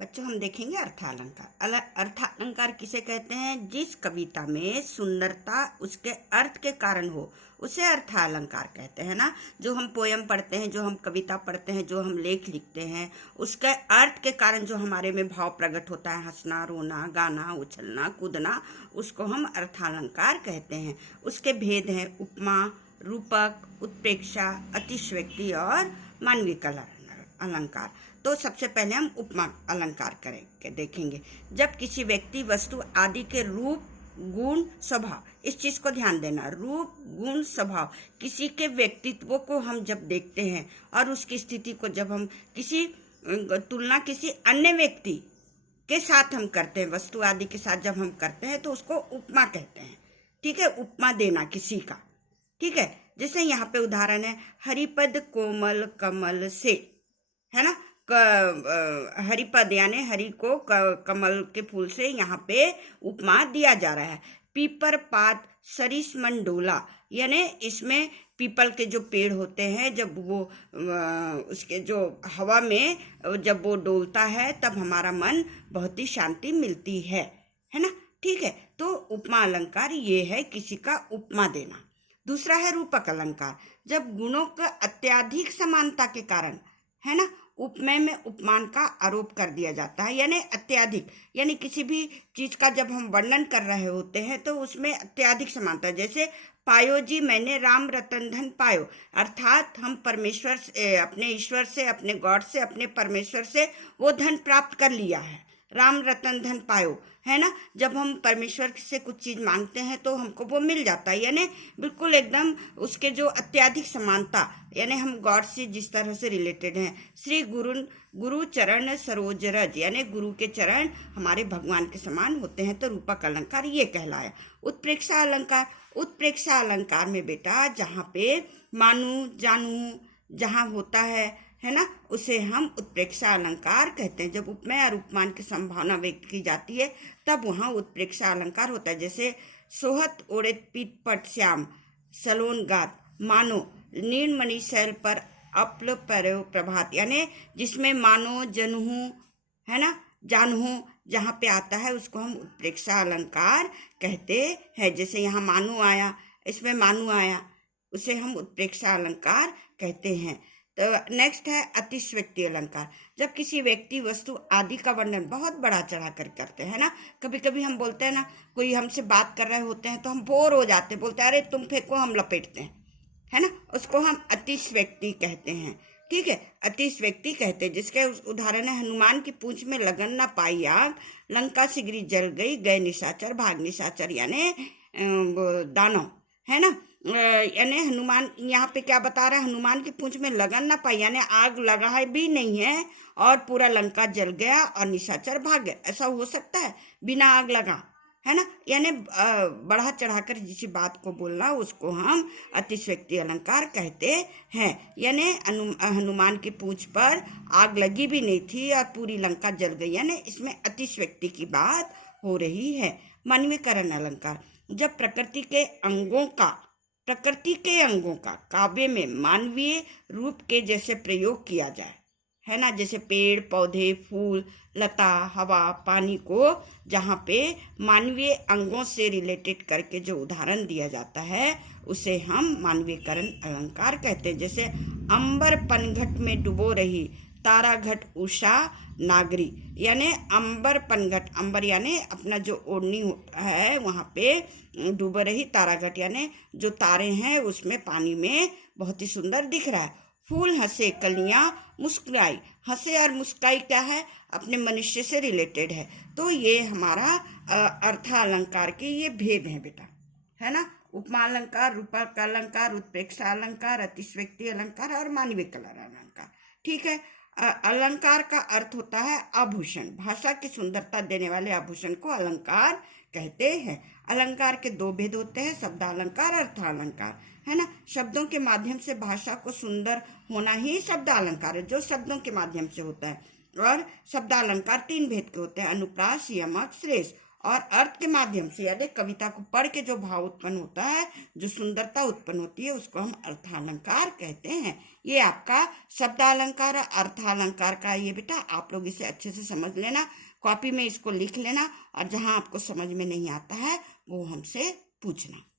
बच्चों हम देखेंगे अर्थालंकार। अर्थालंकार किसे कहते हैं? जिस कविता में सुंदरता उसके अर्थ के कारण हो उसे अर्थालंकार कहते हैं ना। जो हम पोयम पढ़ते हैं, जो हम कविता पढ़ते हैं, जो हम लेख लिखते हैं, उसके अर्थ के कारण जो हमारे में भाव प्रकट होता है, हंसना, रोना, गाना, उछलना, कूदना, उसको हम अर्थालंकार कहते हैं। उसके भेद हैं उपमा, रूपक, उत्प्रेक्षा, अतिशयोक्ति और मानविक अलंकार। तो सबसे पहले हम उपमा अलंकार करेंगे, देखेंगे। जब किसी व्यक्ति, वस्तु आदि के रूप, गुण, स्वभाव, इस चीज को ध्यान देना, रूप, गुण, स्वभाव, किसी के व्यक्तित्व को हम जब देखते हैं और उसकी स्थिति को जब हम किसी तुलना किसी अन्य व्यक्ति के साथ हम करते हैं, वस्तु आदि के साथ जब हम करते हैं तो उसको उपमा कहते हैं। ठीक है, उपमा देना किसी का। ठीक है, जैसे यहाँ पे उदाहरण है, हरिपद कोमल कमल से, है ना। हरिपद यानी हरि को कमल के फूल से यहाँ पे उपमा दिया जा रहा है। पीपर पात सरिस मंडोला, यानी इसमें पीपल के जो पेड़ होते हैं, जब वो उसके जो हवा में जब वो डोलता है तब हमारा मन बहुत ही शांति मिलती है ना। ठीक है, तो उपमा अलंकार ये है किसी का उपमा देना। दूसरा है रूपक अलंकार। जब गुणों का अत्यधिक समानता के कारण, है ना, उपमेय में उपमान का आरोप कर दिया जाता है, यानी अत्यधिक, यानी किसी भी चीज का जब हम वर्णन कर रहे होते हैं तो उसमें अत्यधिक समानता। जैसे पायो जी मैंने राम रतन धन पायो, अर्थात हम परमेश्वर से, अपने ईश्वर से, अपने गॉड से, अपने परमेश्वर से वो धन प्राप्त कर लिया है। राम रतन धन पायो, है ना। जब हम परमेश्वर से कुछ चीज मांगते हैं तो हमको वो मिल जाता है, यानी बिल्कुल एकदम उसके जो अत्यधिक समानता, यानी हम गॉड से जिस तरह से रिलेटेड हैं। श्री गुरु चरण सरोज रज, यानी गुरु के चरण हमारे भगवान के समान होते हैं। तो रूपक अलंकार ये कहलाया। उत्प्रेक्षा अलंकार। उत्प्रेक्षा अलंकार में बेटा जहाँ पे मानू जानू जहाँ होता है ना, उसे हम उत्प्रेक्षा अलंकार कहते हैं। जब उपमेय और उपमान की संभावना व्यक्त की जाती है तब वहाँ उत्प्रेक्षा अलंकार होता है। जैसे सोहत ओढ़ित पीत पट श्याम सलोन गात, मानो नीलमणि शैल पर अपल परयो प्रभात, यानी जिसमें मानो जनहू, है ना, जानहू जहाँ पे आता है उसको हम उत्प्रेक्षा अलंकार कहते हैं। जैसे यहाँ मानो आया, इसमें मानो आया, उसे हम उत्प्रेक्षा अलंकार कहते हैं। तो नेक्स्ट है अतिशयोक्ति अलंकार। जब किसी व्यक्ति, वस्तु आदि का वर्णन बहुत बढ़ा चढ़ा कर करते हैं ना। कभी कभी हम बोलते हैं ना, कोई हमसे बात कर रहे होते हैं तो हम बोर हो जाते हैं, बोलते हैं अरे तुम फेंको हम लपेटते हैं, है ना। उसको हम अतिशयोक्ति कहते हैं। ठीक है, अतिशयोक्ति कहते हैं। जिसके उदाहरण है, हनुमान की पूंछ में लगन न पाई आग, लंका शीघ्र जल गई, गए निशाचर भाग निशाचर, यानी दानव, है ना। यानी हनुमान यहाँ पे क्या बता रहा है, हनुमान की पूंछ में लगन ना पाई, यानी आग लगा है भी नहीं है और पूरा लंका जल गया और निशाचर भाग गए। ऐसा हो सकता है बिना आग लगा, है ना। यानी बढ़ा चढ़ाकर जिस बात को बोलना उसको हम अतिशयोक्ति अलंकार कहते हैं। यानी हनुमान की पूंछ पर आग लगी भी नहीं थी और पूरी लंका जल गई, यानी इसमें अतिशयोक्ति की बात हो रही है। मानवीकरण अलंकार। जब प्रकृति के अंगों का काव्य में मानवीय रूप के जैसे प्रयोग किया जाए, है ना। जैसे पेड़ पौधे, फूल, लता, हवा, पानी को जहाँ पे मानवीय अंगों से रिलेटेड करके जो उदाहरण दिया जाता है उसे हम मानवीकरण अलंकार कहते हैं। जैसे अंबर पनघट में डुबो रही, तारा घट उषा नागरी, यानी अंबर पनघट, अंबर यानी अपना जो ओढ़नी है वहाँ पे डूब रही, तारा घट यानी जो तारे हैं उसमें पानी में बहुत ही सुंदर दिख रहा है। फूल हंसे, कलियां मुस्कुराई, हंसे और मुस्कुराई क्या है, अपने मनुष्य से रिलेटेड है। तो ये हमारा अर्थालंकार के ये भेद हैं बेटा, है ना। उपमा अलंकार, रूपक अलंकार, उत्प्रेक्षा अलंकार, अतिशयोक्ति अलंकार और मानविक अलंकार। ठीक है। अलंकार का अर्थ होता है आभूषण। भाषा की सुंदरता देने वाले आभूषण को अलंकार कहते हैं। अलंकार के दो भेद होते हैं, शब्दालंकार और अर्थालंकार, है ना। शब्दों के माध्यम से भाषा को सुंदर होना ही शब्दालंकार है, जो शब्दों के माध्यम से होता है। और शब्दालंकार तीन भेद के होते हैं, अनुप्रास, यमक, श्रेष्ठ। और अर्थ के माध्यम से यानी कविता को पढ़ के जो भाव उत्पन्न होता है, जो सुंदरता उत्पन्न होती है, उसको हम अर्थालंकार कहते हैं। ये आपका शब्दालंकार और अर्थालंकार का ये बेटा, आप लोग इसे अच्छे से समझ लेना, कॉपी में इसको लिख लेना, और जहाँ आपको समझ में नहीं आता है वो हमसे पूछना।